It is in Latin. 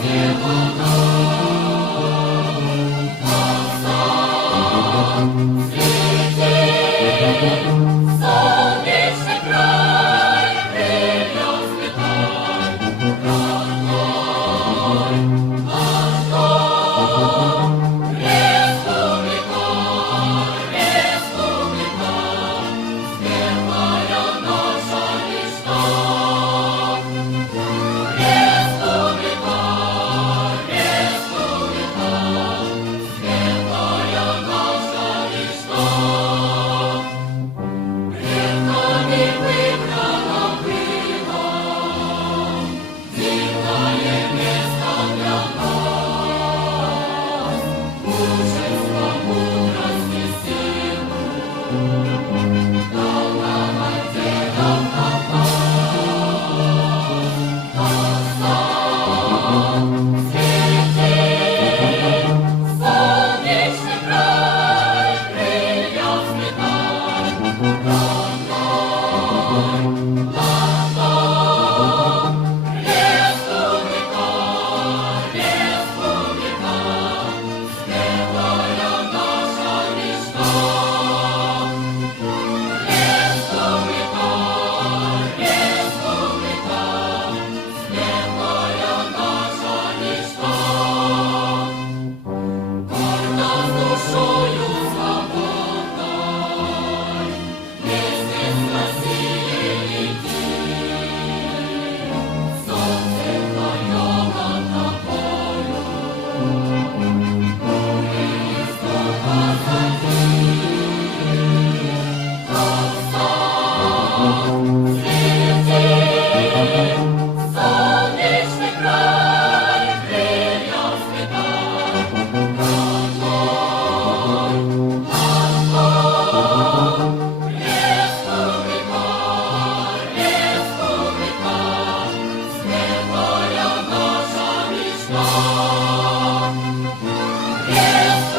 Thank you. Yeah.